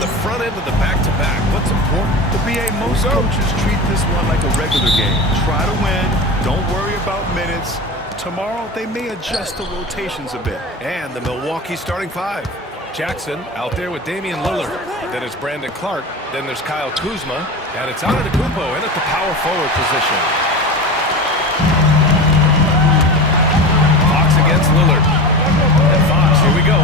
the front end of the back-to-back. What's important? The BA, most coaches treat this one like a regular game. Try to win. Don't worry about minutes. Tomorrow, they may adjust the rotations a bit. And the Milwaukee starting five. Jackson out there with Damian Lillard. Then it's Brandon Clark. Then there's Kyle Kuzma. And it's Antetokounmpo in at the power forward position. Fox against Lillard. And Fox, here we go.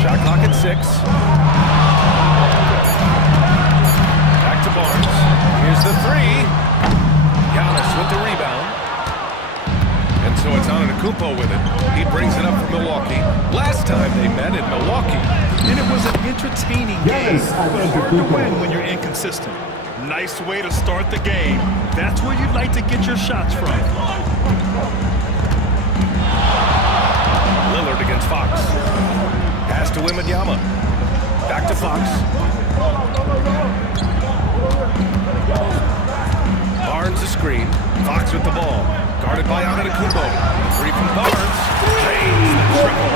Shot clock at 6. Back to Barnes. Here's the three. Giannis with the rebound. And so it's Antetokounmpo with it. He brings it up for Milwaukee. Last time they met in Milwaukee. And it was an entertaining game, but hard to win when you're inconsistent. Nice way to start the game. That's where you'd like to get your shots from. Lillard against Fox. Pass to Wembanyama. Back to Fox. Barnes the screen. Fox with the ball. Guarded by Antetokounmpo. Three from Barnes. Drains the triple.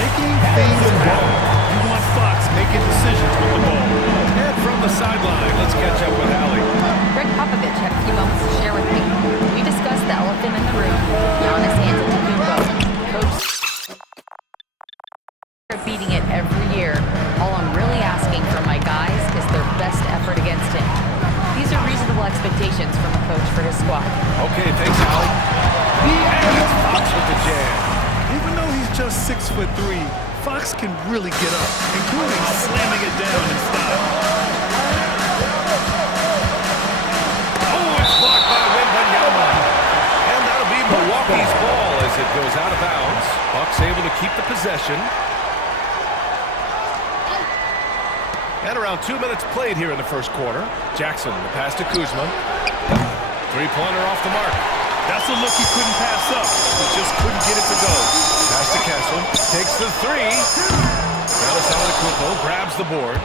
Making things happen. You want Fox making decisions with the ball. And from the sideline, let's catch up with Allie. Greg Popovich had a few moments to share with me. We discussed the elephant in the room, Giannis Antetokounmpo. Coach beating it every year. All I'm really asking from my guys is their best effort against him. These are reasonable expectations from a coach for his squad. Okay, thanks, Allie. And it's Fox with the jam. Even though he's just 6'3", Fox can really get up, including slamming it down in style. Oh, it's blocked by Wembanyama. And that'll be Milwaukee's ball as it goes out of bounds. Bucks able to keep the possession. And around 2 minutes played here in the first quarter. Jackson, the pass to Kuzma. Three-pointer off the mark. That's a look he couldn't pass up. He just couldn't get it to go. Pass to Kessler. Takes the three. Giannis Antetokounmpo grabs the board.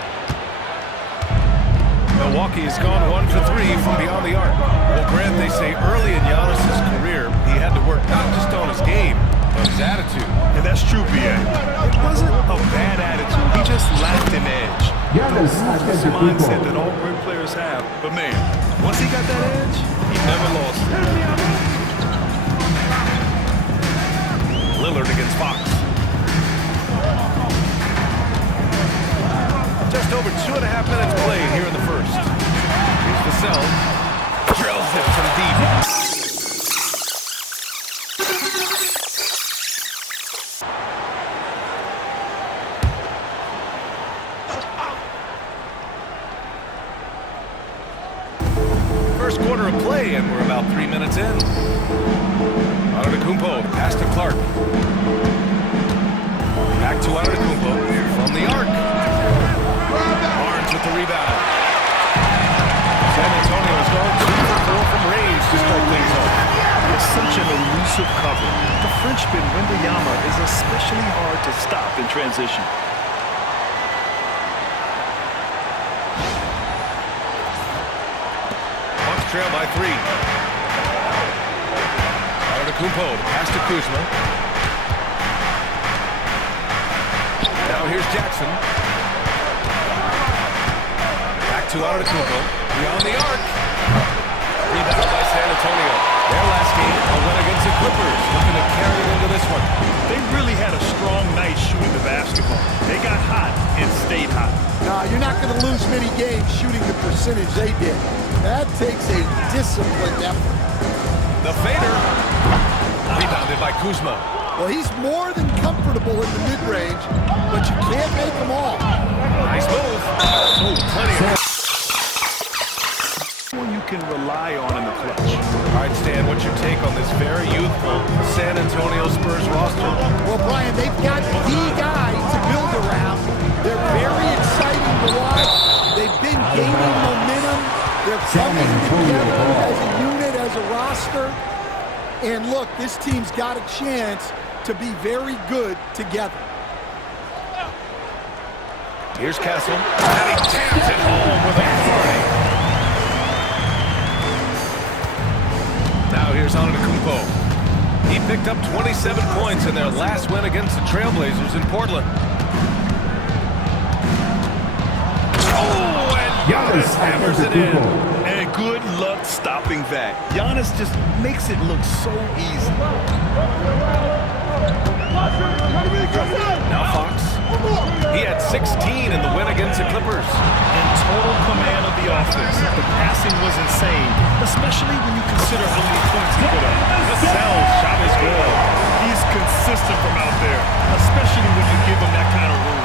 Milwaukee has gone 1 for 3 from beyond the arc. Well, Grant, they say early in Giannis' career, he had to work not just on his game, but his attitude. And that's true, B.A. It wasn't a bad attitude. He just lacked an edge. The ruthless mindset that all great players have. But man, once he got that edge, he never lost it. Lillard against Fox. Just over 2.5 minutes played here in the first. Here's Vassell. Drills it from deep. First quarter of play, and we're about 3 minutes in. Antetokounmpo, pass to Clark. Back to Antetokounmpo from the arc. Barnes with the rebound. San Antonio's going 2 for 4 from range to start things off. It's such an elusive cover. The Frenchman Wembanyama is especially hard to stop in transition. Bucks trail by 3. Antetokounmpo, pass to Kuzma. Now here's Jackson. Back to Antetokounmpo. Beyond the arc. Rebound by San Antonio. Their last game, a win against the Clippers. Looking to carry it into this one. They really had a strong night shooting the basketball. They got hot and stayed hot. No, you're not going to lose many games shooting the percentage they did. That takes a disciplined effort. The fader. Rebounded by Kuzma. Well, he's more than comfortable in the mid-range, but you can't make them all. Nice move. Oh, plenty of... One you can rely on in the clutch. All right, Stan, what's your take on this very youthful San Antonio Spurs roster? Well, Brian, they've got the guy to build around. They're very exciting to watch. They've been gaining momentum. They're coming together as a unit, as a roster. And look, this team's got a chance to be very good together. Here's Kessel. And he taps it home with authority. Now Now here's Antetokounmpo. He picked up 27 points in their last win against the Trailblazers in Portland. Oh, and Giannis hammers it in. And good luck stopping that. Giannis just makes it look so easy. Now Fox. He had 16 in the win against the Clippers. In total command of the offense. The passing was insane, especially when you consider how many points he put up. Vassell's shot is good. He's consistent from out there, especially when you give him that kind of room.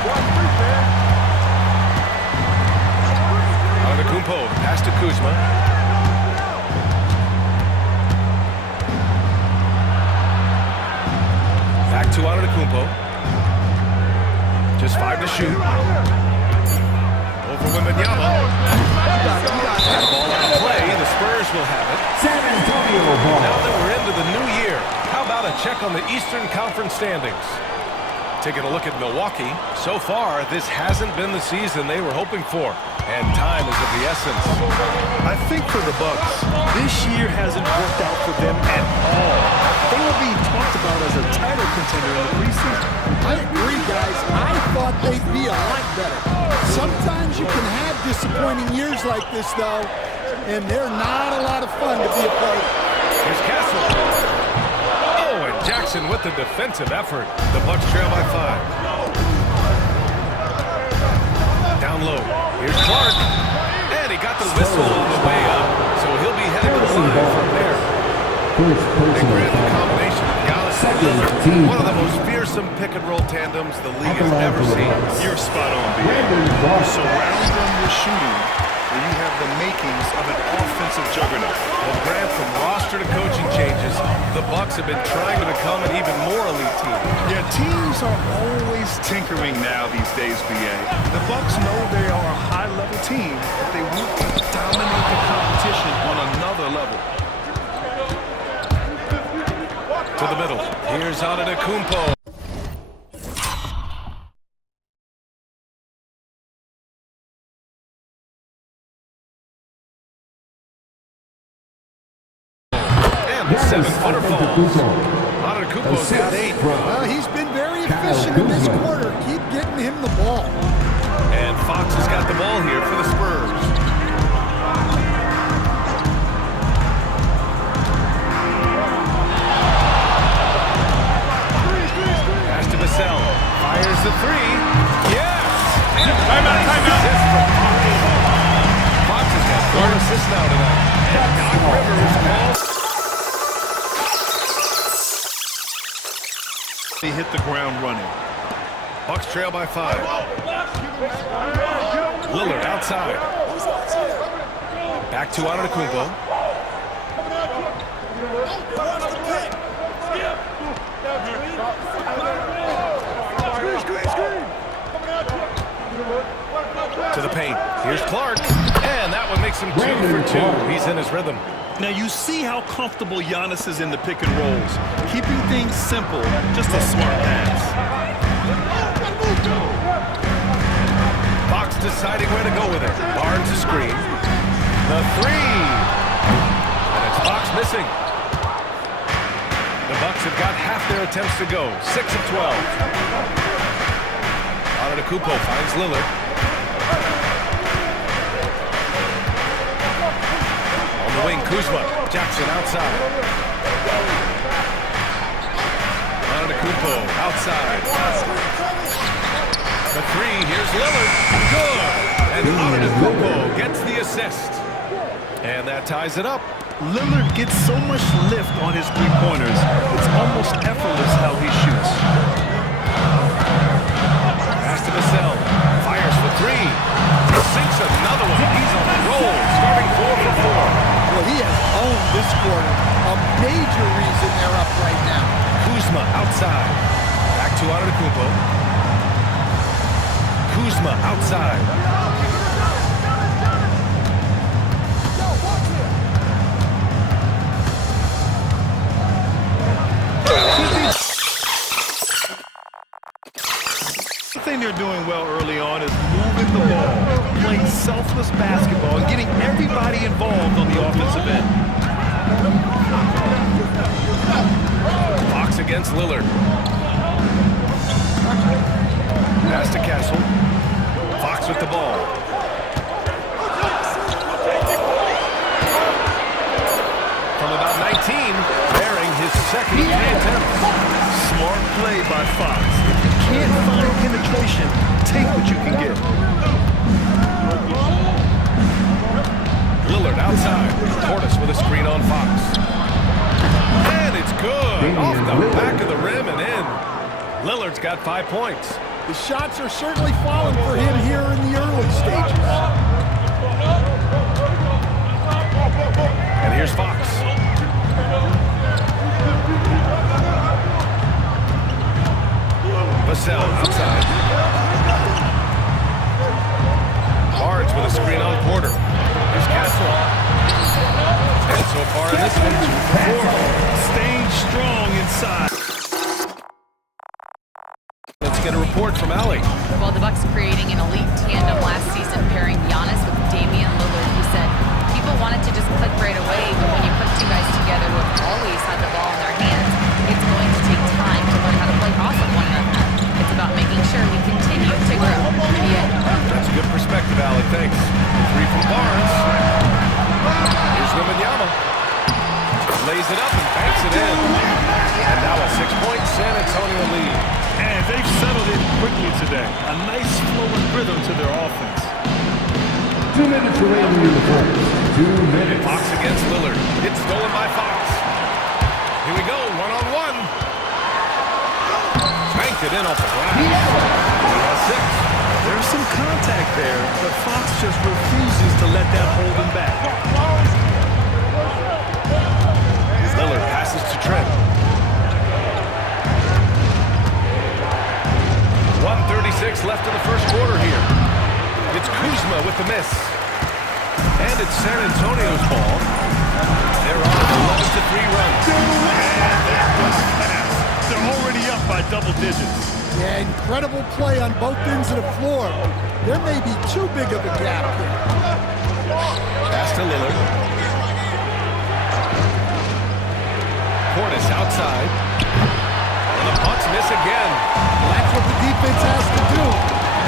Antetokounmpo, pass to Kuzma. Back to Antetokounmpo. Just 5 to shoot. Over Wembanyama. That ball out of play. The Spurs will have it. San Antonio ball. Now that we're into the new year, how about a check on the Eastern Conference standings? Taking a look at Milwaukee. So far, this hasn't been the season they were hoping for, and time is of the essence. I think for the Bucks, this year hasn't worked out for them at all. They were being talked about as a title contender in the preseason. I agree, guys. I thought they'd be a lot better. Sometimes you can have disappointing years like this, though, and they're not a lot of fun to be a part of. Here's Castle. Oh, and Jackson with the defensive effort. The Bucks trail by 5. Down low. Here's Clark. And he got the whistle on the way up, so he'll be heading to the line from there. They ran the combination. Giannis and Lillard, one of the most fearsome pick-and-roll tandems the league has ever seen. You're spot on, B. You surround them with shooting, and you have the makings of an offensive juggernaut. Well, Grant, from roster to coaching changes, the Bucks have been trying to become an even more elite team. Yeah, teams are always tinkering now these days, BA. The Bucks know they are a high-level team, but they want to dominate the competition on another level. To the middle. Here's Antetokounmpo. And the 7-footer falls. Antetokounmpo's got 8. Well, he's been very efficient in this quarter. Keep getting him the ball. And Fox has got the ball here for the Spurs. Pass to Vassell. Fires the 3. Yes! And Timeout. assist from Fox. Fox has got 4 assists now tonight. And Doc Rivers calls. They hit the ground running. Bucks trail by 5. Lillard outside. Back to Antetokounmpo. To the paint. Here's Clark. And that one makes him 2 for 2. He's in his rhythm. Now you see how comfortable Giannis is in the pick and rolls. Keeping things simple, just a smart pass. Fox deciding where to go with it. Barnes a screen. The 3. And it's Fox missing. The Bucks have got half their attempts to go. 6 of 12. Antetokounmpo finds Lillard. On the wing, Kuzma. Jackson outside. Antetokounmpo outside. The 3, here's Lillard. Good. And Antetokounmpo gets the assist. And that ties it up. Lillard gets so much lift on his three-pointers, it's almost effortless how he shoots. Pass to Vassell. Fires for 3. He sinks another one. He's on the roll. Starting 4 for 4. Well, he has owned this quarter. A major reason they're up right now. Kuzma outside. Back to Antetokounmpo. Kuzma outside. The thing they're doing well early on is moving the ball, playing selfless basketball, and getting everybody involved on the offensive end. against Lillard. Pass to Castle. Fox with the ball. From about 19, bearing his second 3 attempts. Smart play by Fox. If you can't find penetration, take what you can get. Lillard outside. Portis with a screen on Fox. And it's good. Off the back of the rim and in. Lillard's got 5 points. The shots are certainly falling for him here in the early stages. And here's Fox. Vassell outside. Barnes with a screen on Porter. Here's Castle. And so far in this one, 2 for 4. Staying strong inside. Let's get a report from Allie. Well, the Bucks creating an elite tandem last season, pairing Giannis with Damian Lillard. He said people wanted to just click right away, but when you put 2 guys together who have always had the ball in their hands, it's going to take time to learn how to play off of one another. It's about making sure we continue to grow. That's a good perspective, Allie. Thanks. 3 from Barnes. Here's Wembanyama. Lays it up and banks it in. And now a 6-point San Antonio lead. And they've settled in quickly today. A nice flowing rhythm to their offense. 2 minutes remaining in the first. 2 minutes. Fox against Lillard. It's stolen by Fox. Here we go, 1-on-1. Banked it in off the glass. He has 6. There's some contact there, but Fox just refuses to let that hold him back. Lillard passes to Trent. 1:36 left in the first quarter here. It's Kuzma with the miss. And it's San Antonio's ball. They're on an 11-3 run. And that was fast. They're already up by double digits. Yeah, incredible play on both ends of the floor. There may be too big of a gap here. Pass to Lillard. Portis outside. And the punts miss again. That's what the defense has to do.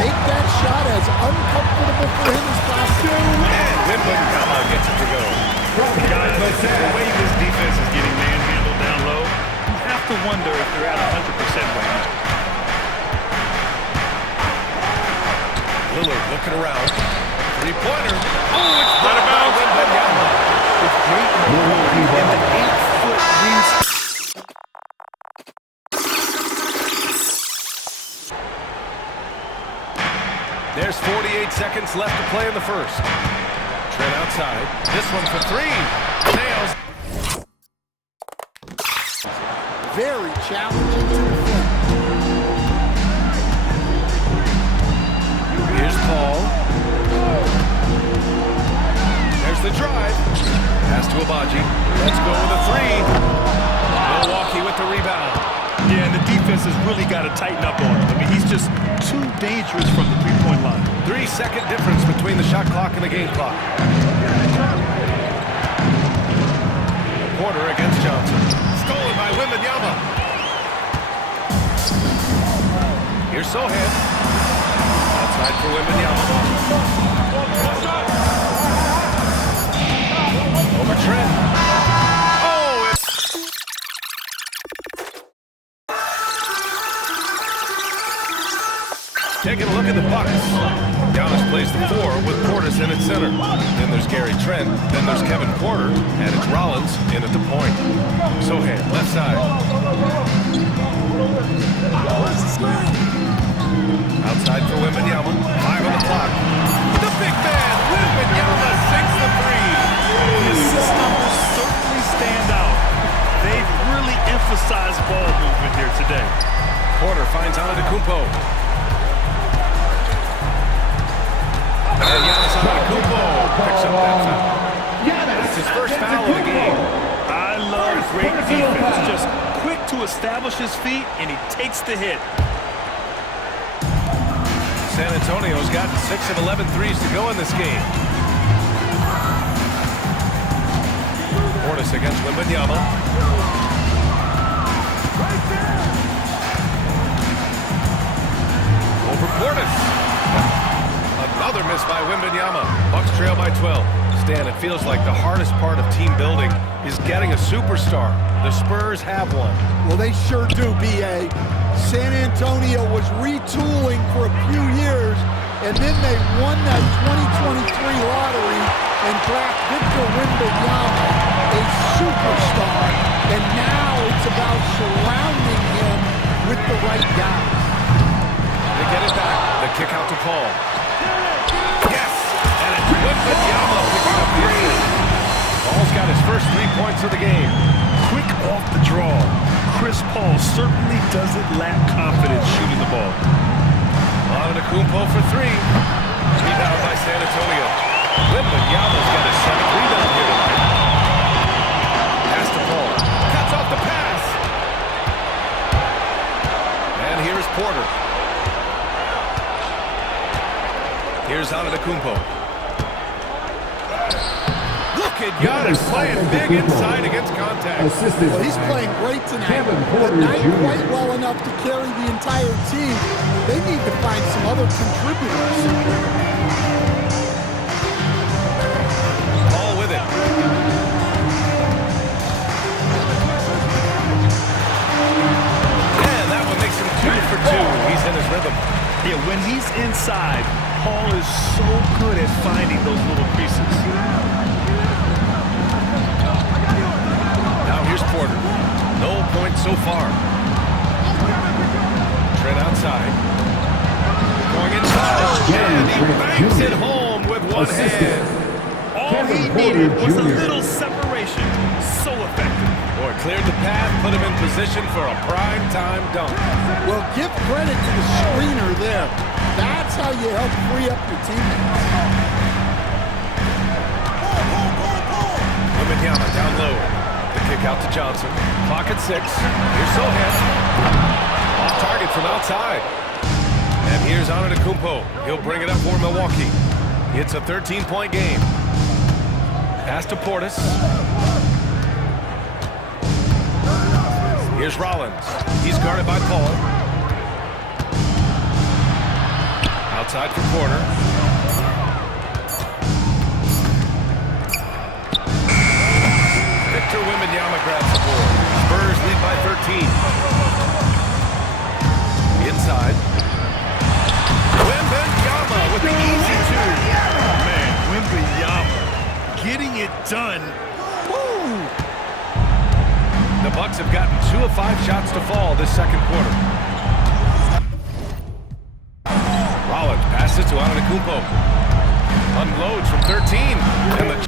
Make that shot as uncomfortable for him as possible. And Wembanyama gets it to go. Guys, the way this defense is getting manhandled down low, you have to wonder if they're at 100% right now. Lillard looking around. 3-pointer. Oh, it's not about Wembanyama. With great mobility and the 8-foot wings. There's 48 seconds left to play in the first. Trent outside. This one for 3. Nails. Very challenging to defend. Here's Paul. There's the drive. Pass to Abaji. Let's go with a 3. Milwaukee with the rebound. Yeah, and the defense has really got to tighten up on him. I mean, he's just too dangerous from the three-point line. 3-second difference between the shot clock and the game clock. Porter against Johnson. Stolen by Wembanyama. Here's Sohan. Outside for Wembanyama. Over Trent. Oh, taking a look at the Bucks. Giannis plays the 4 with Portis in at center. Then there's Gary Trent. Then there's Kevin Porter. And it's Rollins in at the point. Sohan, left side. Outside for Wembanyama. 5 on the clock. The big man, Wembanyama, sinks the 3. The assist numbers certainly stand out. They've really emphasized ball movement here today. Porter finds Antetokounmpo. And Giannis Antetokounmpo picks up that foul. That's his first foul of the game. I love great defense. Just quick to establish his feet, and he takes the hit. San Antonio's got 6 of 11 threes to go in this game. Portis against Wembanyama. Over Portis. Another miss by Wembanyama. Bucks trail by 12. Stan, it feels like the hardest part of team building is getting a superstar. The Spurs have one. Well, they sure do, B.A. San Antonio was retooling for a few years, and then they won that 2023 lottery and draft Victor Wembanyama, a superstar, and now it's about surrounding him with the right guys. They get it back. The kick out to Paul. Yes! And it's Wembanyama picking up the assist. Paul's got his first 3 points of the game. Quick off the draw. Chris Paul certainly doesn't lack confidence shooting the ball. Antetokounmpo for 3. Rebound by San Antonio. Wembanyama's got his 7th rebound here tonight. Pass to Paul. Cuts off the pass. And here's Porter. Here's Antetokounmpo. Look at Giannis playing big inside against contact. Assisted Well, he's by playing great tonight, Kevin but Porter not Jr. quite well enough to carry the entire team. They need to find some other contributors. Paul with it. And that one makes him 2 for 2. He's in his rhythm. Yeah, when he's inside, Paul is so good at finding those little creases. Now here's Porter. No points so far. Trent outside. Going inside. And he bangs it home with one hand. All he needed was a little separation. So effective. Boy, cleared the path, put him in position for a prime-time dunk. Well, give credit to the screener there. That's how you help free up your teammates. Wembanyama down low. The kick out to Johnson. Clock at 6. Here's Sohan. Off target from outside. And here's Antetokounmpo. He'll bring it up for Milwaukee. It's a 13-point game. Pass to Portis. Here's Rollins. He's guarded by Paul. Outside for Porter. Victor Wembanyama grabs the board. Spurs lead by 13. Inside. Wembanyama with the easy 2. Man, Wembanyama getting it done. Woo! The Bucks have gotten 2 of 5 shots to fall this second quarter. Rollins passes to Antetokounmpo. Unloads from 13. And the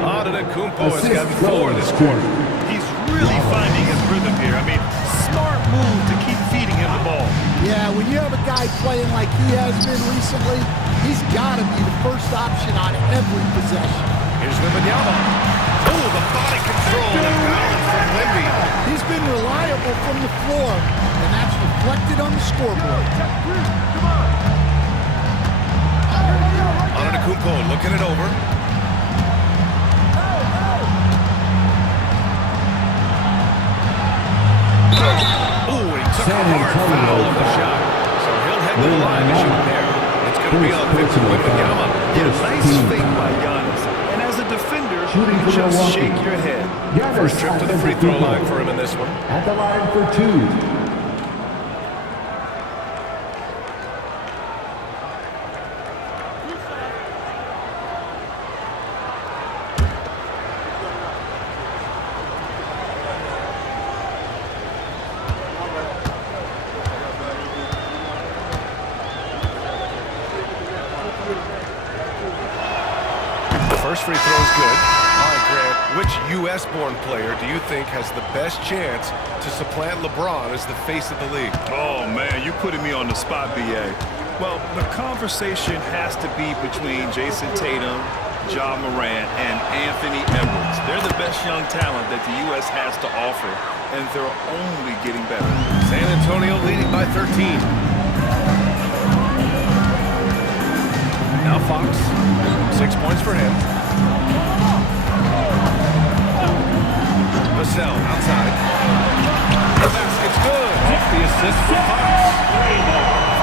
Antetokounmpo has gotten 4 this quarter. He's really finding his rhythm here. I mean, smart move to keep feeding him the ball. Yeah, when you have a guy playing like he has been recently, he's got to be the first option on every possession. Here's Wembanyama. Oh, the body control and balance from Wemby. He's been reliable from the floor, and that's reflected on the scoreboard. Antetokounmpo looking it over. Oh, he took a hard foul on the shot. So he'll head to the line to shoot there. It's going to be on Victor Wembanyama. Nice fake by Giannis. And as a defender, you just shake your head. First trip to the free throw line for him in this one. At the line for 2. First free throw is good. All right, Grant, which U.S.-born player do you think has the best chance to supplant LeBron as the face of the league? Oh, man, you're putting me on the spot, B.A. Well, the conversation has to be between Jason Tatum, Ja Morant and Anthony Edwards. They're the best young talent that the U.S. has to offer, and they're only getting better. San Antonio leading by 13. Now Fox, 6 points for him. Vassell outside. The basket's good. Off the assist for Fox.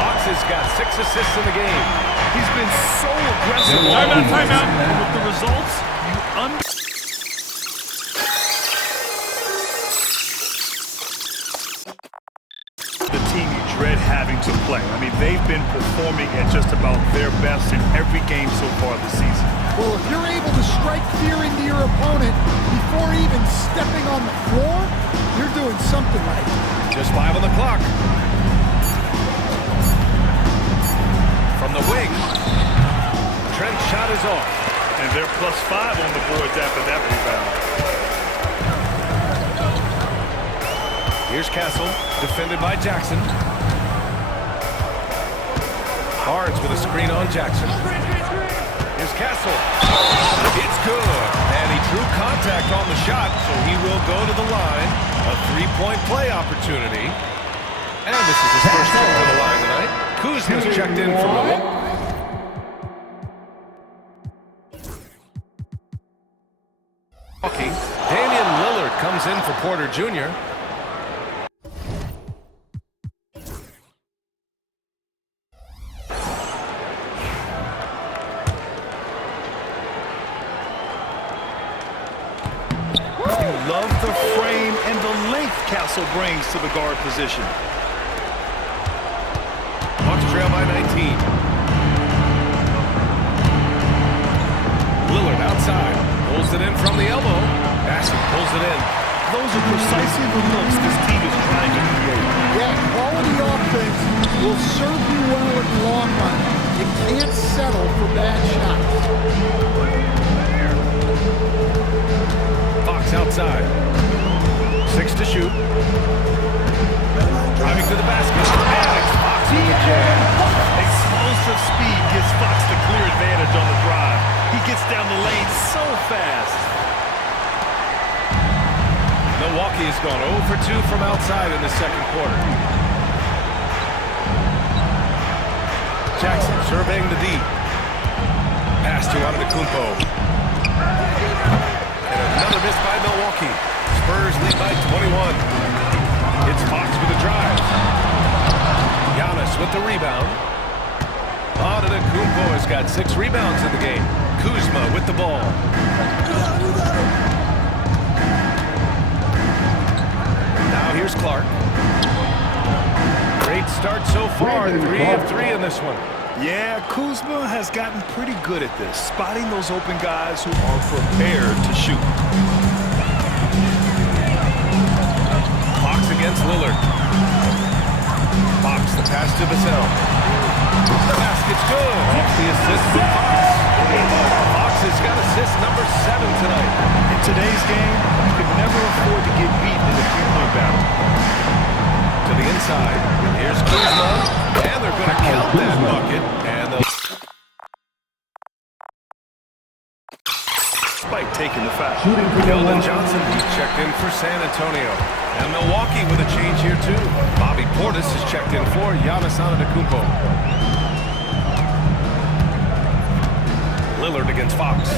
Fox has got 6 assists in the game. He's been so aggressive. Timeout. With the results, the team you dread having to play. I mean, they've been performing at just about their best in every game so far this season. Well, if you're able to strike fear into your opponent before even stepping on the floor, you're doing something right. Just 5 on the clock. From the wing, Trent's shot is off. And they're +5 on the boards after that rebound. Here's Castle, defended by Jackson. Barnes with a screen on Jackson. Here's Castle. It's good. And he drew contact on the shot, so he will go to the line. A 3-point play opportunity. And this is his first trip to the line tonight. Kuzma's checked in for Milwaukee. Damian Lillard comes in for Porter Jr. Love the frame and the length Castle brings to the guard position. Bucks trail by 19. Lillard outside. Pulls it in from the elbow. Bassett pulls it in. Those are precisely the looks this team is trying to create. Yeah, quality offense will serve you well in the long run. You can't settle for bad shots. Fox outside. 6 to shoot. Driving to the basket. And it's Fox with the jam. Explosive speed gives Fox the clear advantage on the drive. He gets down the lane so fast. Milwaukee has gone 0 for 2 from outside in the second quarter. Jackson surveying the D. Pass to Antetokounmpo. And another miss by Milwaukee. Spurs lead by 21. It's Fox with the drive. Giannis with the rebound. Antetokounmpo has got 6 rebounds in the game. Kuzma with the ball. Now here's Clark. Great start so far. 3 of 3 in this one. Yeah, Kuzma has gotten pretty good at this, spotting those open guys who are prepared to shoot. Fox against Lillard. Fox the pass to Vassell. The basket's good. Off the assist from Fox. Fox has got assist number 7 tonight. In today's game, you can never afford to get beaten in a three-point battle. To the inside. Here's Kuzma. And they're going to count that bucket. And they'll... Spike taking the foul. Keldon Johnson, he's checked in for San Antonio. And Milwaukee with a change here too. Bobby Portis is checked in for Giannis Antetokounmpo. Lillard against Fox.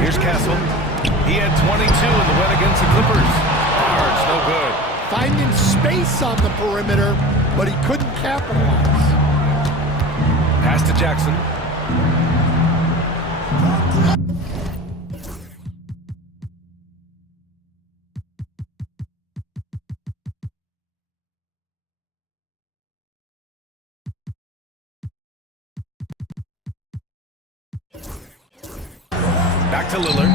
Here's Castle. He had 22 in the win against the Clippers. Barnes, no good. Finding space on the perimeter, but he couldn't capitalize. Pass to Jackson. Back to Lillard.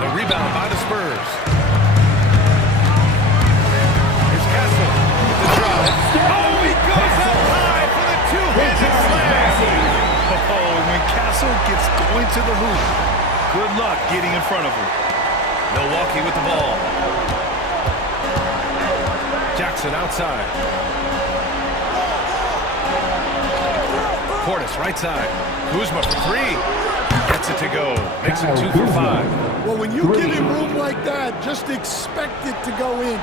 The rebound by the Spurs. Here's Castle with the drive. Oh, he goes up high for the two-handed slam. Oh, when Castle gets going to the hoop, good luck getting in front of him. Milwaukee with the ball. Jackson outside. Portis right side. Kuzma for three. Gets it to go. Makes it 2 for 5. Well, when you give him room like that, just expect it to go in.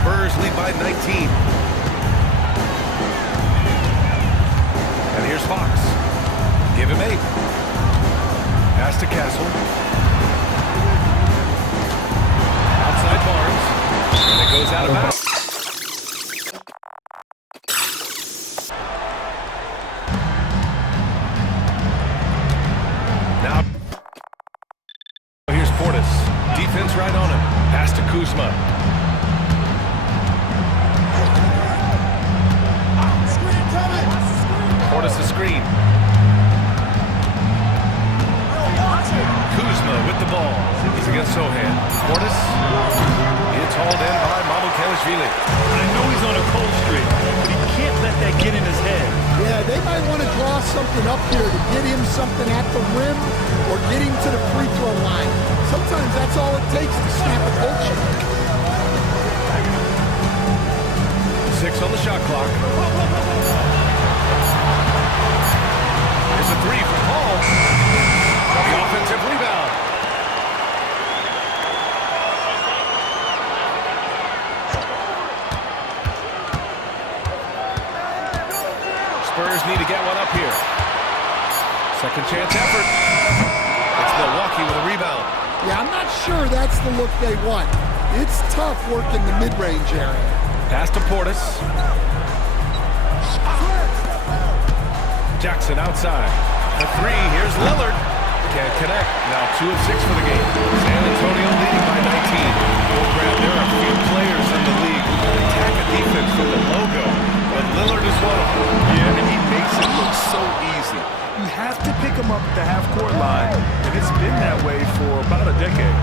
Spurs lead by 19. And here's Fox. Give him 8. Pass to Castle. Outside Barnes. And it goes out of bounds. Now, here's Portis. Defense right on him. Pass to Kuzma. Portis the screen. Kuzma with the ball. He's against Sohan. Portis. It's hauled in by Mamukelashvili. I know he's on a cold streak, but he can't let that get in his head. Yeah, they might want to draw something up here to get him something at the rim or get him to the free throw line. Sometimes that's all it takes to snap a cold streak. 6 on the shot clock. Here's a 3 for Paul. The offensive rebound. Spurs need to get one up here. Second chance effort. It's Milwaukee with a rebound. Yeah, I'm not sure that's the look they want. It's tough working the mid-range area. Pass to Portis. Jackson outside. The 3, here's Lillard. Can't connect. Now 2 of 6 for the game. San Antonio leading by 19. Oh, Brad, there are few players in the league who can attack a defense from the logo, but Lillard is one of them. Yeah, and he makes it look so easy. You have to pick him up at the half-court line, and it's been that way for about a decade.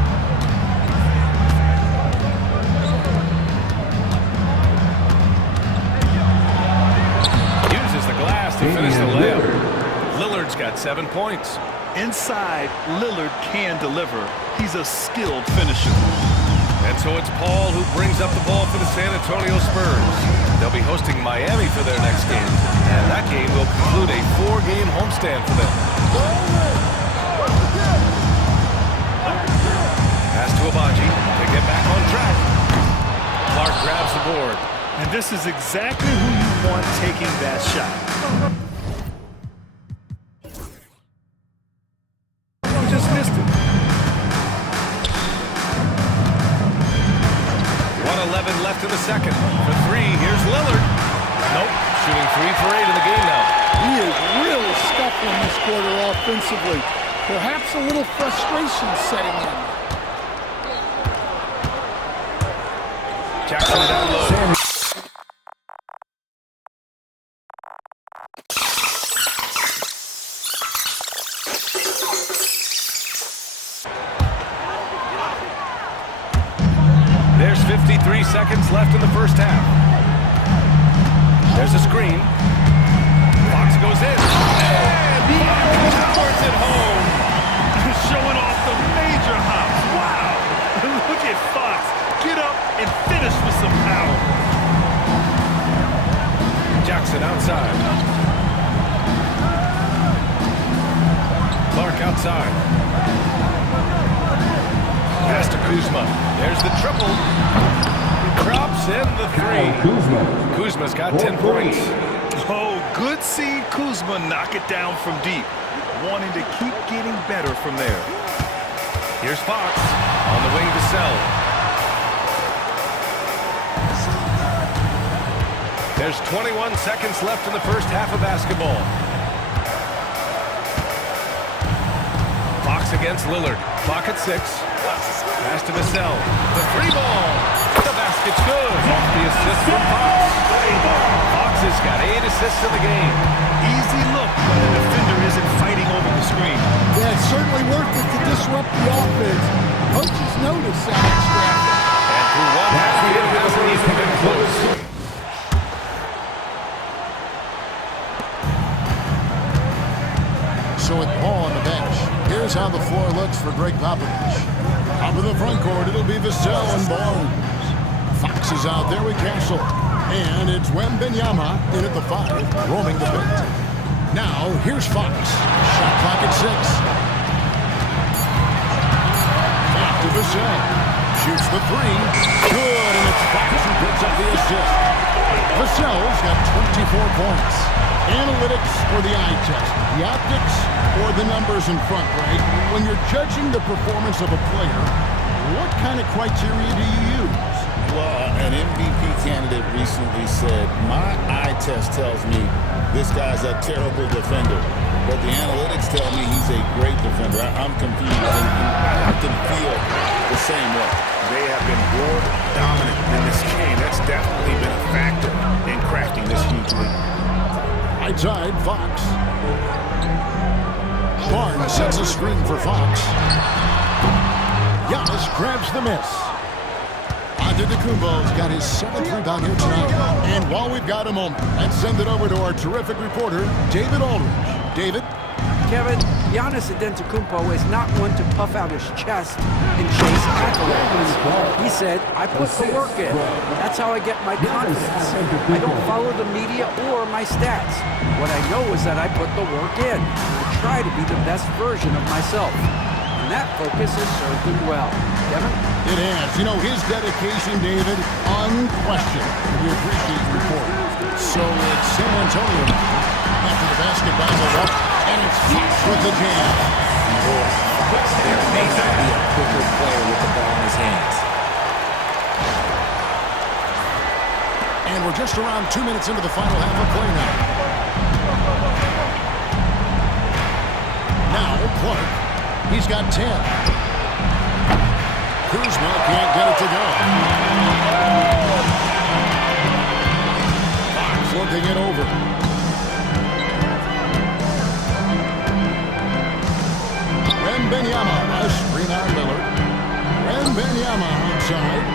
Uses the glass to finish the layup. Lillard's got 7 points. Inside, Lillard can deliver. He's a skilled finisher. And so it's Paul who brings up the ball for the San Antonio Spurs. They'll be hosting Miami for their next game. And that game will conclude a 4-game homestand for them. Pass to Abaji to get back on track. Clark grabs the board. And this is exactly who you want taking that shot. You just missed it. 1:11 left in the second. For 3, here's Lillard. Nope, shooting 3 for 8 in the game now. He is really scuffling this quarter offensively. Perhaps a little frustration setting in. Jackson down low. There's 53 seconds left in the first half. There's a screen. Fox goes in. And Fox powers it home. Showing off the major hops. Wow! Look at Fox. Get up and finish with some power. Jackson outside. Clark outside. Pass to Kuzma. There's the triple. Drops in the 3. Kuzma's got 10 points. Oh, good seeing Kuzma knock it down from deep. Wanting to keep getting better from there. Here's Fox on the wing to Sell. There's 21 seconds left in the first half of basketball. Fox against Lillard. Clock at 6. Pass to Vassell. The 3 ball. The basket's good. Off the assist from Fox. Fox has got 8 assists in the game. Easy look when the defender isn't fighting over the screen. Yeah, it's certainly worth it to disrupt the offense. Coaches notice that extra effort. And through one half, it hasn't even been close. So with Paul on the bench, here's how the floor looks for Greg Popovich. Top of the front court, it'll be Vassell and Barnes. Fox is out there with Castle. And it's Wembanyama in at the 5, roaming the paint. Now, here's Fox. Shot clock at 6. Back to Vassell. Shoots the 3. Good, and it's Fox who picks up the assist. Vassell's got 24 points. Analytics or the eye test? The optics or the numbers in front, right? When you're judging the performance of a player, what kind of criteria do you use? Well, an MVP candidate recently said, my eye test tells me this guy's a terrible defender, but the analytics tell me he's a great defender. I'm confused, and I often feel the same way. They have been more dominant in this game. That's definitely been a factor in crafting this huge lead. Right side, Fox. Barnes sets a screen for Fox. Giannis grabs the miss. Antetokounmpo's got his 7th rebound here tonight. And while we've got a moment, let's send it over to our terrific reporter, David Aldridge. David? Kevin, Giannis Antetokounmpo is not one to puff out his chest and chase accolades. He said, I put the work in. That's how I get my confidence. I don't follow the media or my stats. What I know is that I put the work in. I try to be the best version of myself. And that focus has served him well. Kevin? It has. You know, his dedication, David, unquestioned. We appreciate the report. So it's San Antonio after the basketball is up, and it's Fox with the jam. There may not be a quicker player with the ball in his hands. And we're just around 2 minutes into the final half of play now. Now, Clark. He's got 10. Kuzma can't get it to go. Fox looking it over. Wembanyama, a screen on Miller. Wembanyama outside.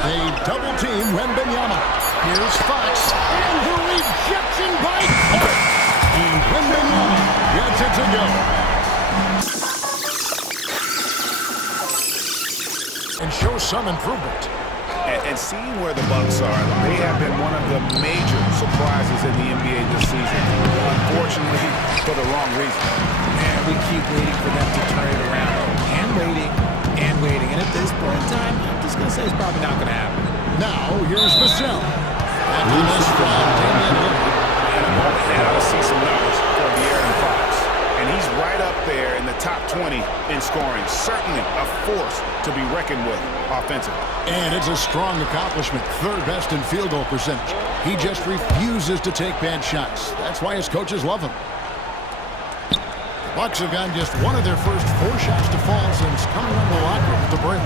They double team Wembanyama. Here's Fox. And the rejection by Clark. And Wembanyama gets it to go. And shows some improvement. And seeing where the Bucks are, they have been one of the major surprises in the NBA this season. Unfortunately, for the wrong reason. And we keep waiting for them to turn it around. And waiting. And at this point in time, I'm just going to say it's probably not going to happen. Now, here's Vassell. After this from Damian Lillard. And I see some numbers for De'Aaron Fox. And he's right up there in the top 20 in scoring. Certainly a force to be reckoned with offensively. And it's a strong accomplishment. 3rd best in field goal percentage. He just refuses to take bad shots. That's why his coaches love him. The Bucks have gotten just one of their first 4 shots to fall since coming on the locker room at the break.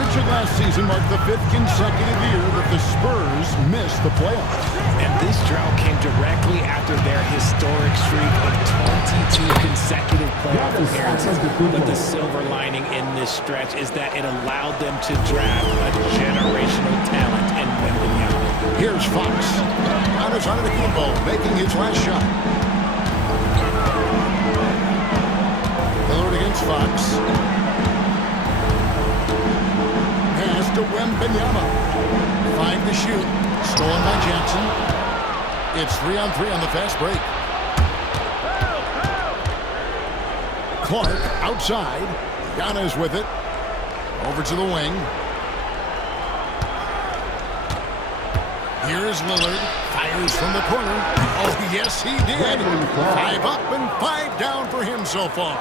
Richard last season marked the 5th consecutive year that the Spurs missed the playoffs. And this drought came directly after their historic streak of 22 consecutive playoff appearances. But the silver lining in this stretch is that it allowed them to draft a generational talent in Wembanyama. Here's Fox. Giannis Antetokounmpo making his last shot. Lillard against Fox. Pass to Wembanyama. 5 to shoot. Stolen by Jackson. It's 3-on-3 on the fast break. Clark outside. Giannis with it. Over to the wing. Here's Lillard. Fires from the corner. Oh, yes, he did. 5 up and 5 down for him so far.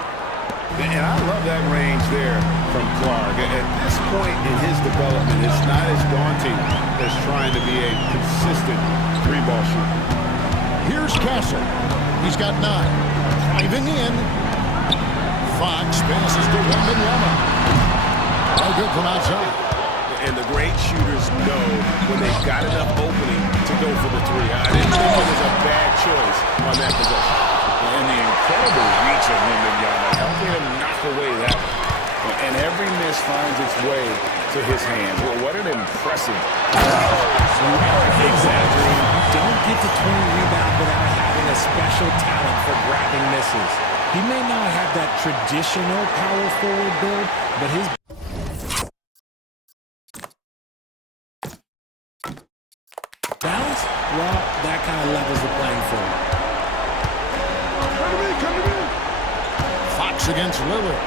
And I love that range there from Clark. At this point in his development, it's not as daunting as trying to be a consistent 3-ball shooter. Here's Castle. He's got 9. Driving in. Fox passes to Wembanyama. No good from outside. And the great shooters know when they've got enough opening to go for the 3. I didn't think it was a bad choice on that possession. And the incredible reach of Wembanyama, helping him knock away that one. And every miss finds its way to his hand. Well, what an impressive. Exactly. You don't get to 20 rebounds without having a special talent for grabbing misses. He may not have that traditional power forward build, but his against Lillard.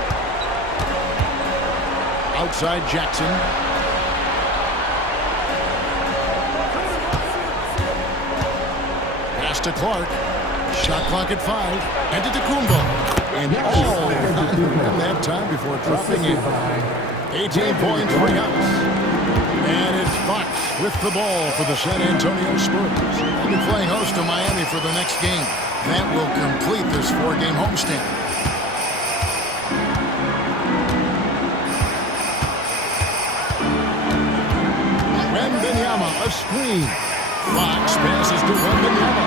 Outside Jackson. Pass to Clark. Shot clock at 5. And to Kumbo. And didn't have time before dropping in. 18 points for Giannis. And it's Fox with the ball for the San Antonio Spurs. They'll be playing host to Miami for the next game. That will complete this 4-game homestand. Wembanyama, a screen. Fox passes to Wembanyama.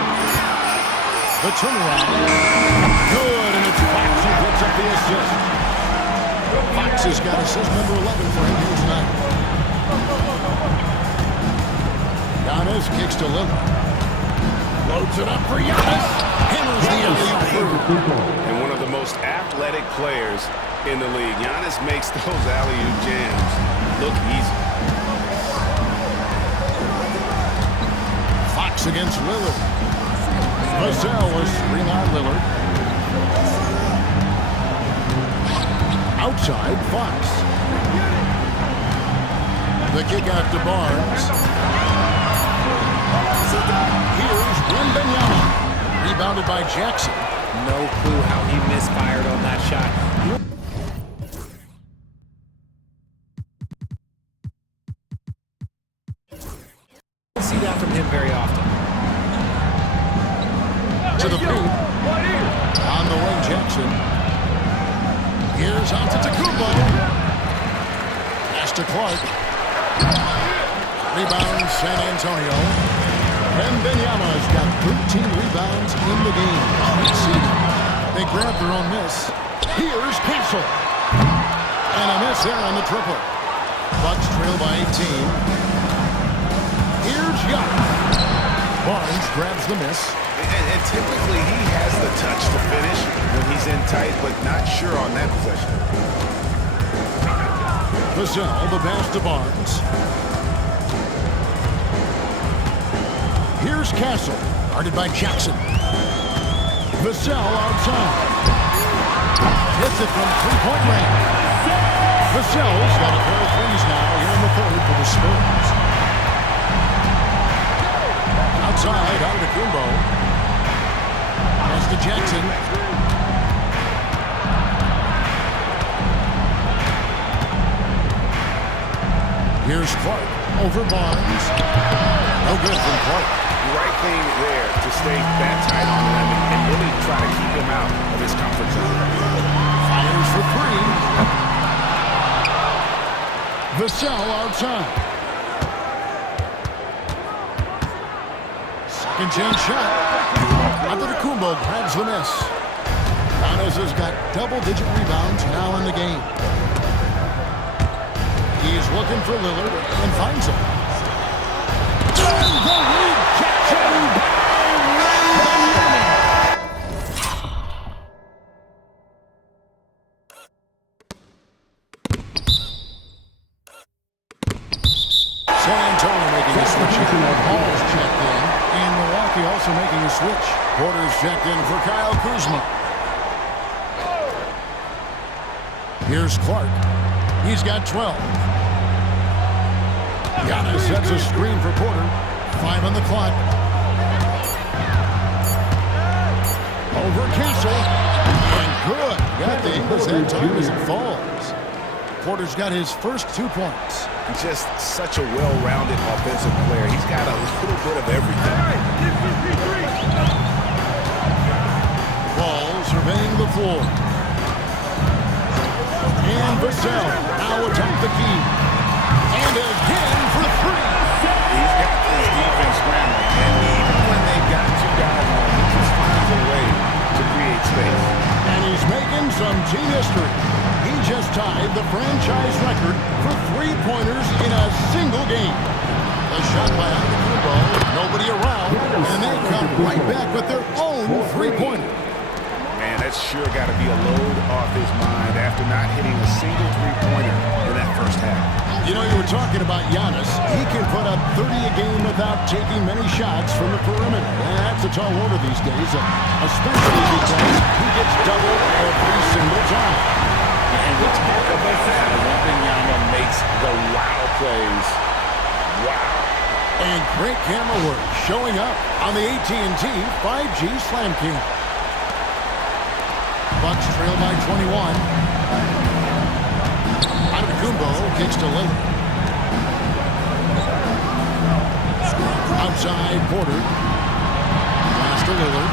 The turnaround. Good, and it's Fox who puts up the assist. Fox has got assist number 11 for him here tonight. Giannis kicks to Lillard. Loads it up for Giannis. Hammers the alley-oop through. And one of the most athletic players in the league. Giannis makes those alley-oop jams look easy. Fox against Lillard. Vassell was screen on Lillard. Outside, Fox. The kick out to Barnes. Here's Wembanyama. Rebounded by Jackson. No clue how he misfired on that shot. Don't see that from him very often. To the paint. On the wing, Jackson. Here's Antetokounmpo. Pass to Clark. Rebound, San Antonio. Wembanyama's got 13 rebounds in the game. They grab their own miss. Here's Castle. And a miss there on the triple. Bucks trail by 18. Here's Young. Barnes grabs the miss. And typically he has the touch to finish when he's in tight, but not sure on that possession. Vassell, the pass to Barnes. Here's Castle, guarded by Jackson. Vassell outside. Hits it from three-point range. Vassell's got a pair of threes now here in the third for the Spurs. Outside, Antetokounmpo. Pass to Jackson. Here's Clark over Barnes. No good from Clark. The right thing there to stay that tight on him and really try to keep him out of his comfort zone. Fires for three. Vassell outside. Second chance shot. Antetokounmpo grabs the miss. Giannis has got double-digit rebounds now in the game. He's looking for Lillard and finds him. And the rejection San Antonio making a switch here. Ball's checked in. And Milwaukee also making a switch. Porter's checked in for Kyle Kuzma. Here's Clark. He's got 12. Giannis sets a screen for Porter. 5 on the clock. Over Castle. And good. Got the Ingles that time as it falls. Porter's got his first 2 points. He's just such a well-rounded offensive player. He's got a little bit of everything. Ball surveying the floor. And Vassell now attempt the key. And again for 3. He's got this defense scrambling. And even when they've got 2 guys on, he just finds a way to create space. And he's making some team history. He just tied the franchise record for 3-pointers in a single game. A shot by Antetokounmpo, nobody around, and they come right back with their own 3-pointer. Man, that's sure got to be a load off his mind after not hitting a single 3-pointer in that first half. You know, you were talking about Giannis. He can put up 30 a game without taking many shots from the perimeter. And that's a tall order these days, especially because he gets doubled every single time. And we talk about how Wembanyama makes the wow plays. Wow. And great camera work showing up on the AT&T 5G Slam King. Bucks trail by 21. Antetokounmpo kicks to Lillard. Outside Porter. Pass to Lillard.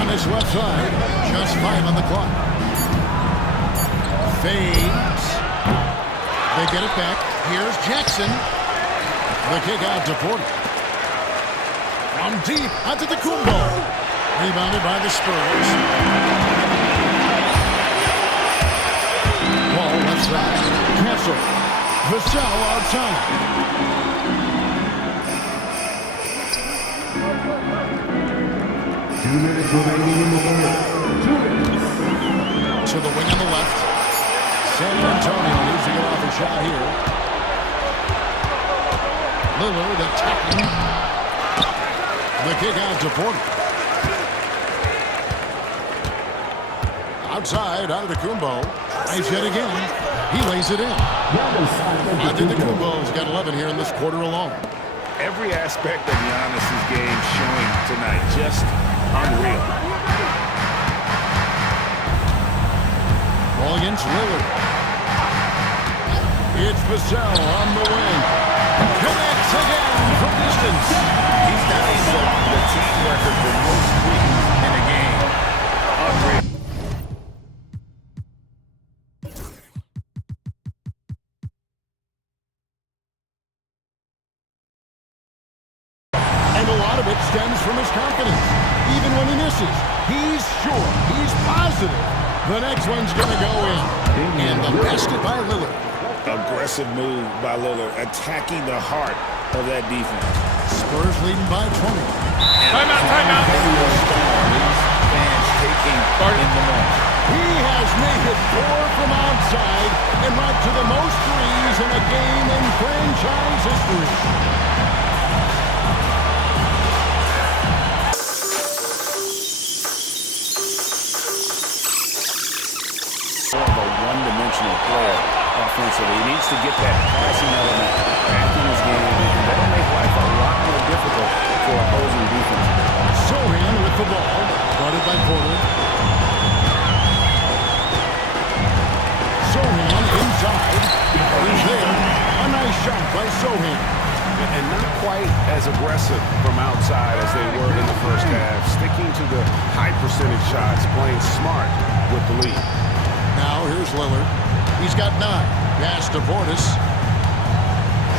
On his left side, just 5 on the clock. Fades. They get it back. Here's Jackson. The kick out to Porter. From deep, Antetokounmpo. Rebounded by the Spurs. Ball left side. Cancel. Vassell outside. Two minutes remaining in the game. 2 minutes. To the wing on the left. San Antonio losing it off a shot here. Lillard attacking. The kick out to Porter. Outside, Antetokounmpo. Nice hit again. He lays it in. Antetokounmpo's got 11 here in this quarter alone. Every aspect of Giannis's game showing tonight. Just unreal. Ball against Lillard. It's Vassell on the wing. Connects again from distance. He's now the team record for most threes in a game. Unreal. And a lot of it stems from his confidence. Even when he misses, he's sure, he's positive. The next one's going to go in. And the basket by Lillard. Aggressive move by Lillard, attacking the heart of that defense. Spurs leading by 20. Timeout, timeout. These fans taking in the moment. He has made it 4 from outside and right to the most threes in a game in franchise history. More of a one-dimensional player offensively. He needs to get that passing element back in his game, and that'll make life a lot more difficult for opposing defense. Sohan with the ball, guarded by Porter. Sohan inside. He's there. A nice shot by Sohan. And not quite as aggressive from outside as they were in the first half. Sticking to the high percentage shots, playing smart with the lead. Now here's Lillard. He's got 9. Pass to Portis.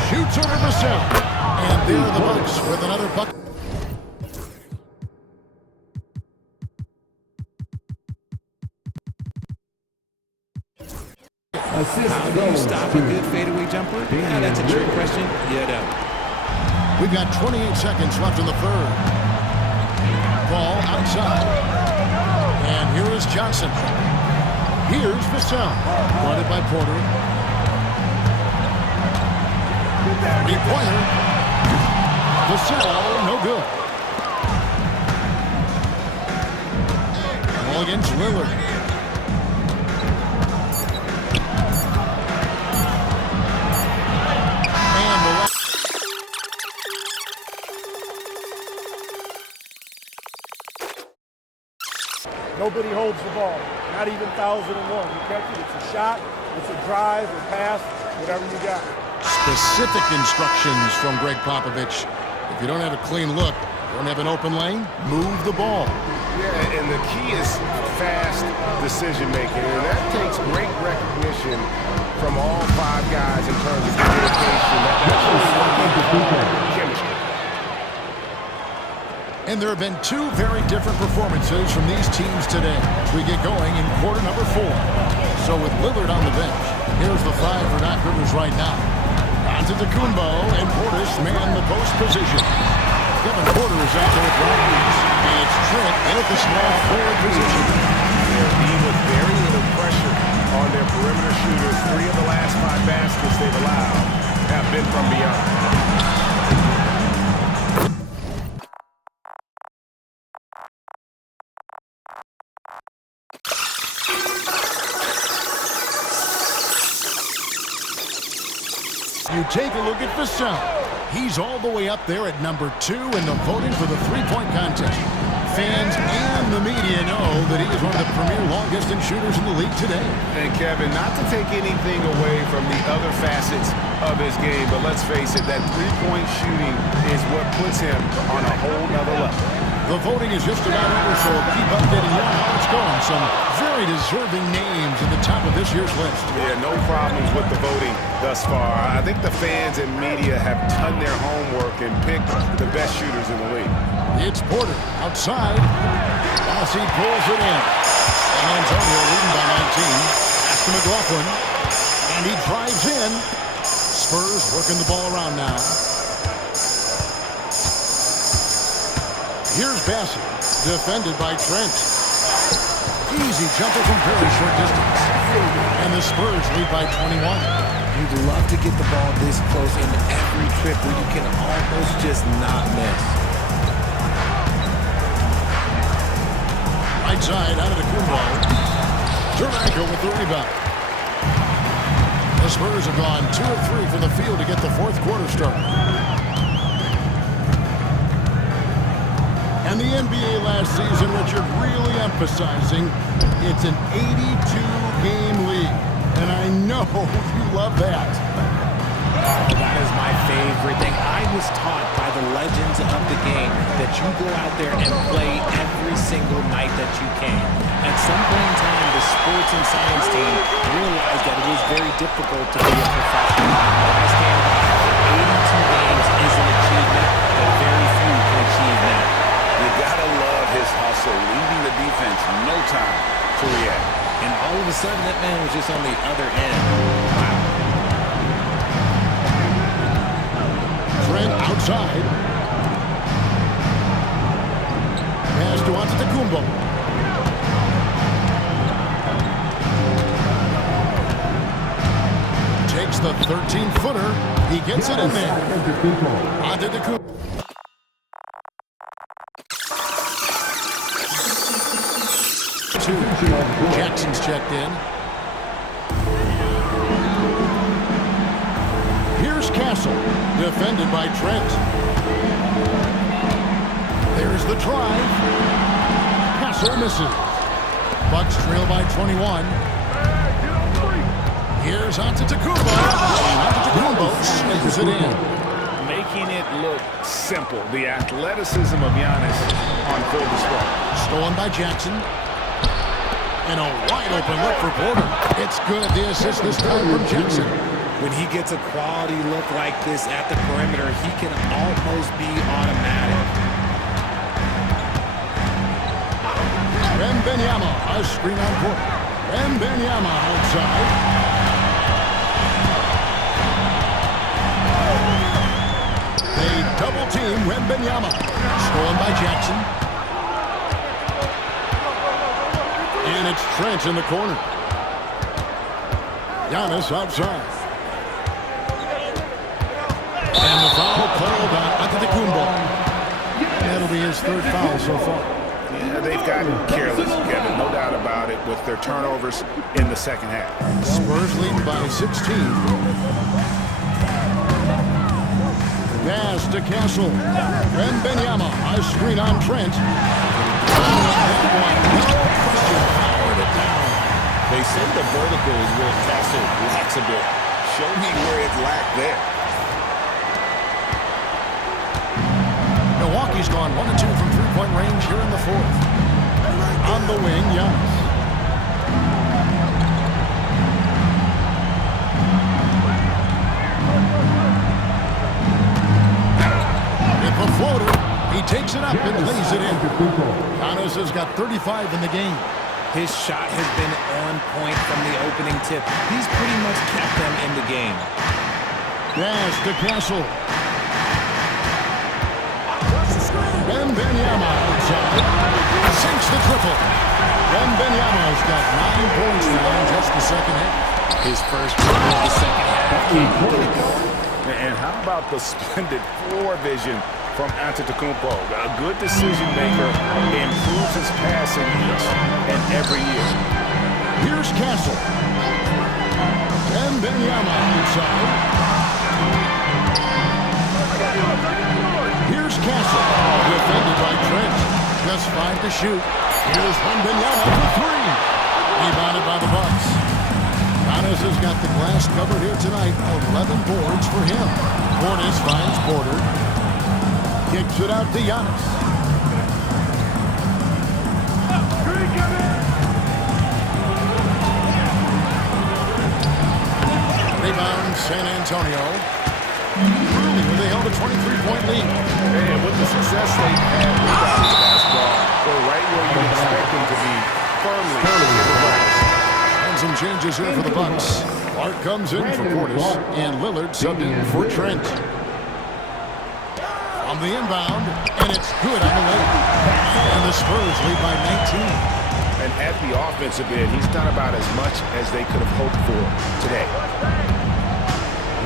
Shoots over Vassell. And there are the Bucks with another bucket. How do you stop a good fadeaway jumper? That's a trick question. You don't. We've got 28 seconds left in the third. Ball outside. And here is Johnson. Here's Vassell. Guarded by Porter. 3-pointer. Vassell, no good. Ball against Lillard. Nobody holds the ball, not even 1,001. You catch it, it's a shot, it's a drive, a pass, whatever you got. Specific instructions from Greg Popovich. If you don't have a clean look, don't have an open lane, move the ball. Yeah, and the key is fast decision-making, and that takes great recognition from all 5 guys in terms of communication. That's chemistry. And there have been 2 very different performances from these teams today as we get going in quarter number 4. So with Lillard on the bench, here's the 5 for Doc Rivers right now. Antetokounmpo and Portis man the post position. Kevin Porter is out there with Rodgers. And it's Trent in at the small forward position. They're with very little pressure on their perimeter shooters. 3 of the last 5 baskets they've allowed have been from beyond. You take a look at Vassell. He's all the way up there at number 2 in the voting for the three-point contest. Fans and the media know that he is one of the premier long-distance shooters in the league today. And Kevin, not to take anything away from the other facets of his game, but let's face it, that three-point shooting is what puts him on a whole nother level. The voting is just about over, so keep updating you on how it's going. Some very deserving names at the top of this year's list. Yeah, no problems with the voting thus far. I think the fans and media have done their homework and picked the best shooters in the league. It's Porter outside. Rossi pulls it in. San Antonio leading by 19. Pass to McLaughlin. And he drives in. Spurs working the ball around now. Here's Bassett, defended by Trent. Easy jumper from very short distance. And the Spurs lead by 21. You'd love to get the ball this close in every trip where you can almost just not miss. Right side out of the Kumbo. Durango with the rebound. The Spurs have gone 2 of 3 from the field to get the fourth quarter started. And the NBA last season, Richard, really emphasizing it's an 82-game league. And I know you love that. Oh, that is my favorite thing. I was taught by the legends of the game that you go out there and play every single night that you can. At some point in time, the sports and science team realized that it was very difficult to be a professional. I stand by 82 games is an achievement that very few can achieve now. You gotta love his hustle, leaving the defense no time to react. And all of a sudden, that man was just on the other end. Wow. Trent outside. Pass to Antetokounmpo. Takes the 13-footer. He gets it in there. Antetokounmpo. Jackson's checked in. Here's Castle, defended by Trent. There's the drive. Castle misses. Bucks trail by 21. Here's Antetokounmpo. Antetokounmpo slams it in. Making it look simple. The athleticism of Giannis on full display. Stolen by Jackson. And a wide-open look for Porter. It's good. The assist this time from Jackson. When he gets a quality look like this at the perimeter, he can almost be automatic. Wembanyama, a screen on Porter. Wembanyama outside. They double-team Wembanyama. Stolen by Jackson. And it's Trent in the corner. Giannis outside. And the foul called on Antetokounmpo. That'll be his third foul so far. Yeah, they've gotten careless, Kevin, no doubt about it, with their turnovers in the second half. Spurs leading by 16. Pass to Castle. Wembanyama, a screen on Trent. They say the vertical is where Castle lacks a bit. Show me where it lacked there. Milwaukee's gone 1 of 2 from three-point range here in the fourth. On the wing, Giannis. With the floater, he takes it up and lays it in. Giannis has got 35 in the game. His shot has been on point from the opening tip. He's pretty much kept them in the game. Pass to Castle. Wembanyama outside. Sinks the triple. Wembanyama's got 9 points now in just the second half. His first triple of the second half. And how about the splendid floor vision from Antetokounmpo? A good decision maker, improves his passing each and every year. Here's Castle. Wembanyama outside. Here's Castle, defended by Trent. Just 5 to shoot. Here's Wembanyama for 3. Rebounded by the Bucks. Giannis has got the glass covered here tonight. 11 boards for him. Hornets finds Porter. Kicks it out to Giannis. Rebound San Antonio. Earlier they held a 23-point lead. And with the success they've had with basketball, they're right where you expect them to be, firmly in the race. And some changes here for the Bucks. Clark comes in for Portis, and Lillard subbed in for Trent. On the inbound, and it's good on the way. And the Spurs lead by 19. And at the offensive end, he's done about as much as they could have hoped for today.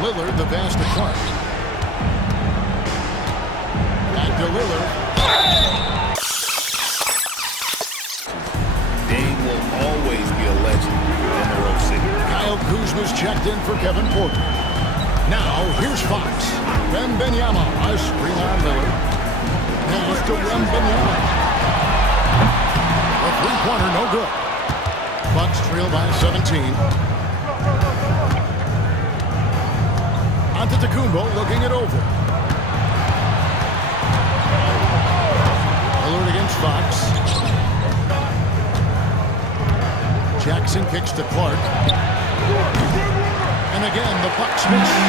Lillard, the pass to Clark. Back to Lillard. Dame will always be a legend in the Rose City. Kyle Kuzma's checked in for Kevin Porter. Now, here's Fox. Wembanyama, a screen on Lillard. Pass to Wembanyama. A three-pointer, no good. Bucks trail by 17. Antetokounmpo looking it over. Lillard against Fox. Jackson kicks to Clark. And again, the Bucks miss. He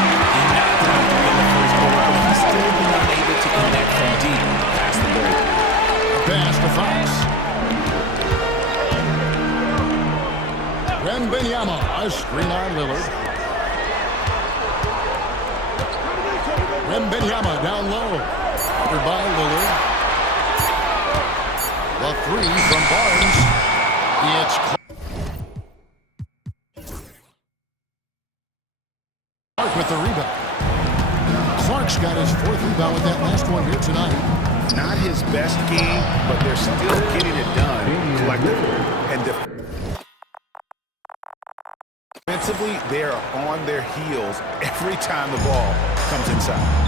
knocked down 3 in the first quarter, but he's still been unable to connect from deep past the break. Pass to Fox. Wembanyama, a screen on Lillard. Wembanyama down low. Covered by Lillard. The 3 from Barnes. It's Clark with the rebound. Clark's got his 4th rebound with that last one here tonight. Not his best game, but they're still getting it done collectively. And defensively, they are on their heels every time the ball comes inside.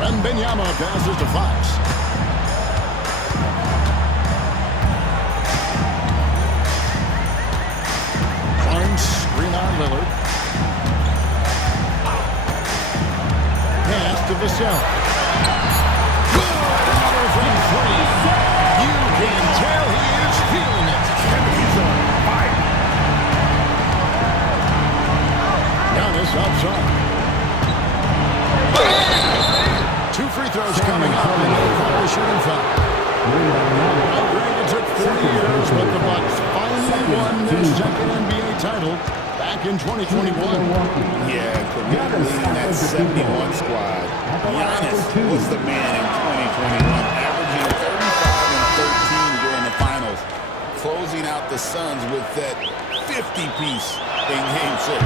Wembanyama passes to Fox. Barnes screen on Lillard. Pass to Vassell. Good from 3. You can tell he is feeling it. He's on fire. Giannis outside. 2 free throws coming up, and no call to shooting foul. Well, Greg, it took 40 years, but the Bucks finally won their second NBA title back in 2021. Yeah, career leading that 71 squad. Giannis was the man in 2021, averaging 35 and 13 during the finals, closing out the Suns with that 50-piece in Game 6.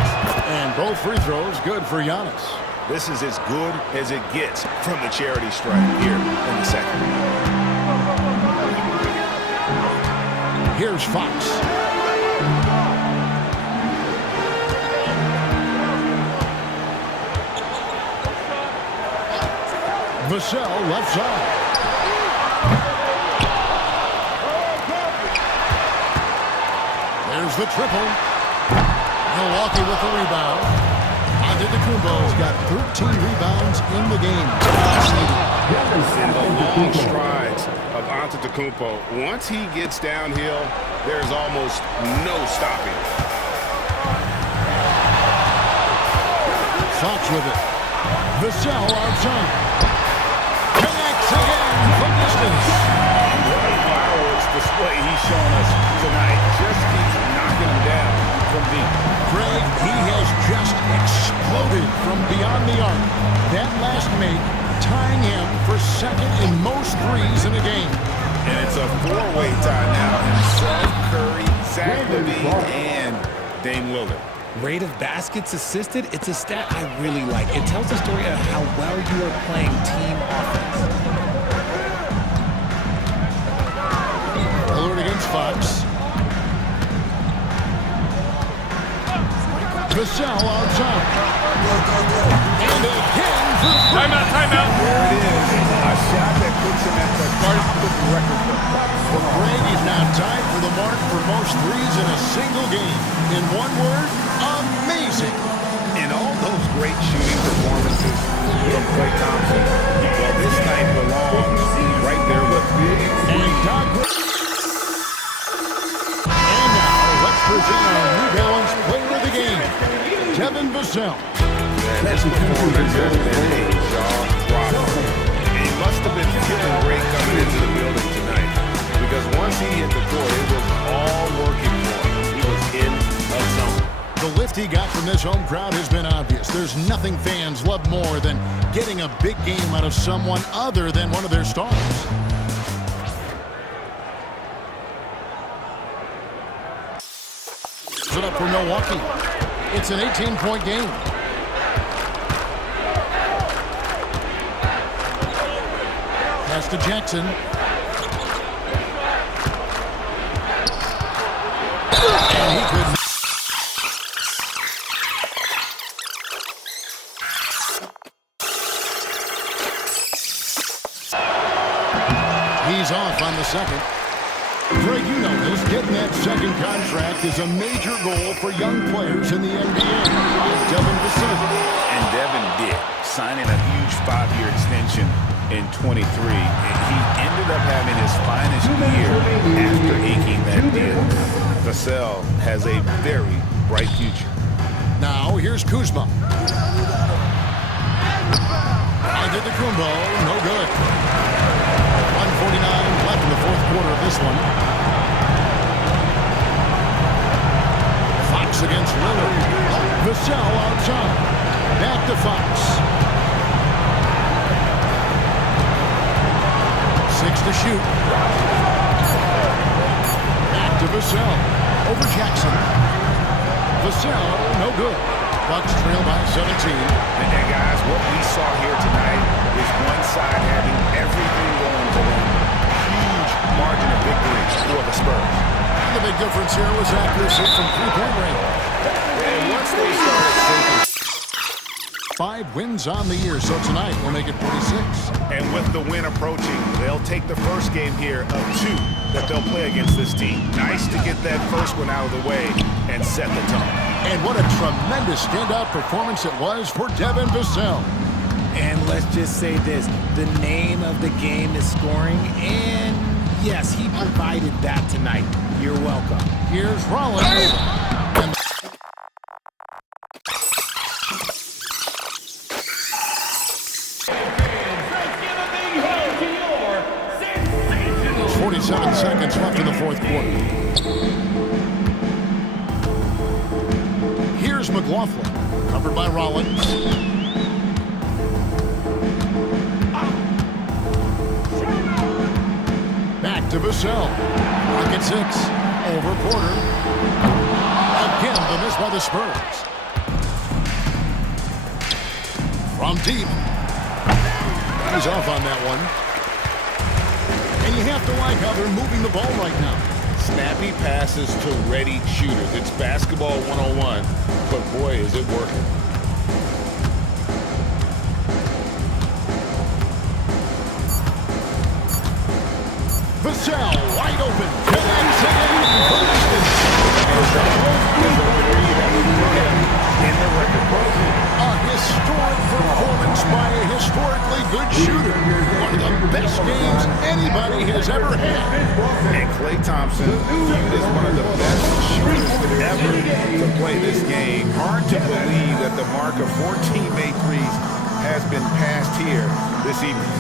And both free throws good for Giannis. This is as good as it gets from the charity stripe here in the second. Here's Fox. Vassell left side. There's the triple. Milwaukee with the rebound. Antetokounmpo's got 13 rebounds in the game. And the long strides of Antetokounmpo. Once he gets downhill, there's almost no stopping. Fox with it. Vassell outside. Connects again from distance. What a fireworks display he's shown us tonight. Just keeps knocking him down from deep. Greg, he has just exploded from beyond the arc. That last make tying him for second in most threes in a game. And it's a 4-way tie now. Himself, Curry, Zach LaVine, and Dame Lillard. Rate of baskets assisted, it's a stat I really like. It tells the story of how well you are playing team offense. Lillard against Fox. Vassell record book. For Greg, he's now tied for the mark for most threes in a single game. In one word, amazing. In all those great shooting performances from Klay Thompson, well, this night belongs right there with me. And now, let's present our New Balance Player of the Game, Devin Vassell. His performance has been a jaw-dropper. He must have been feeling great coming into the building tonight, because once he hit the court, it was all working for him. He was in a zone. The lift he got from this home crowd has been obvious. There's nothing fans love more than getting a big game out of someone other than one of their stars. It up for Milwaukee. It's an 18-point game. Pass to Jackson. And he couldn't. He's off on the second. Greg, you know this. Getting that second contract is a major goal for young players in the NBA. Devin Vassell. And Devin did, signing a huge 5-year extension in 23. He ended up having his finest year after inking that deal. Vassell has a very bright future. Now, here's Kuzma. Antetokounmpo, no good. 1:49 left in the fourth quarter of this one. Fox against Lillard. Vassell outside. Back to Fox. 6 to shoot. Back to Vassell. Over Jackson. Vassell, no good. Bucks trail by 17. And guys, what we saw here tonight is one side having everything going for them. Huge margin of victory for the Spurs. And the big difference here was accuracy from three-point range. And once they started sinking, 5 wins on the year, so tonight we'll make it 46. and with the win approaching, they'll take the first game here of 2 that they'll play against this team. Nice to get that first one out of the way and set the tone. And what a tremendous standout performance it was for Devin Vassell. And let's just say this, the name of the game is scoring, and yes, he provided that tonight. You're welcome. Here's Rollins. And 47 seconds left in the fourth quarter. Here's McLaughlin, covered by Rollins. Back to Vassell. Rocket 6. Over Porter. Again, the miss by the Spurs. From deep. He's off on that one. And you have to like how they're moving the ball right now. Snappy passes to ready shooters. It's basketball 101, but boy, is it working. Vassell, wide open. Connects in the record book. A historic performance by a historically good shooter. One of the best games anybody has ever had. And Klay Thompson viewed as one of the best shooters ever to play this game. Hard to believe that the mark of 14 made threes has been passed here this evening.